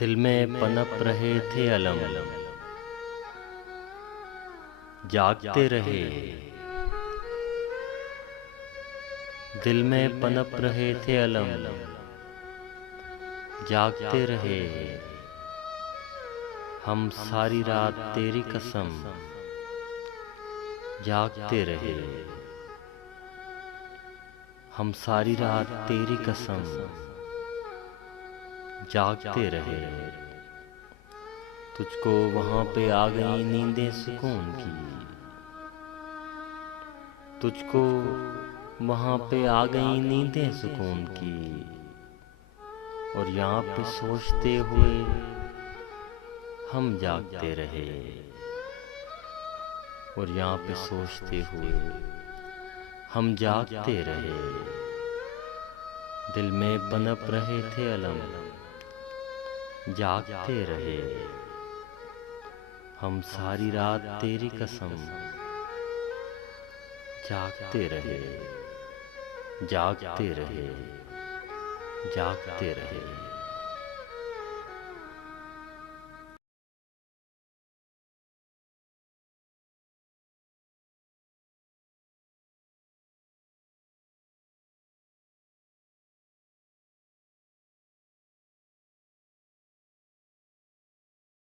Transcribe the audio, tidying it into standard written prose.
दिल में पनप रहे थे अलम, जागते रहे। दिल में पनप रहे थे अलम, जागते रहे। हम सारी रात तेरी कसम, जागते रहे। हम सारी रात तेरी कसम, जागते रहे। तुझको वहाँ पे आ गई नींदें सुकून की, तुझको वहाँ पे आ गई नींदें सुकून की। और यहाँ पे सोचते हुए हम जागते रहे। और यहाँ पे सोचते हुए हम जागते रहे। दिल में पनप रहे थे अलम, जागते रहे। हम सारी रात तेरी कसम, जागते रहे, जागते रहे, जागते रहे।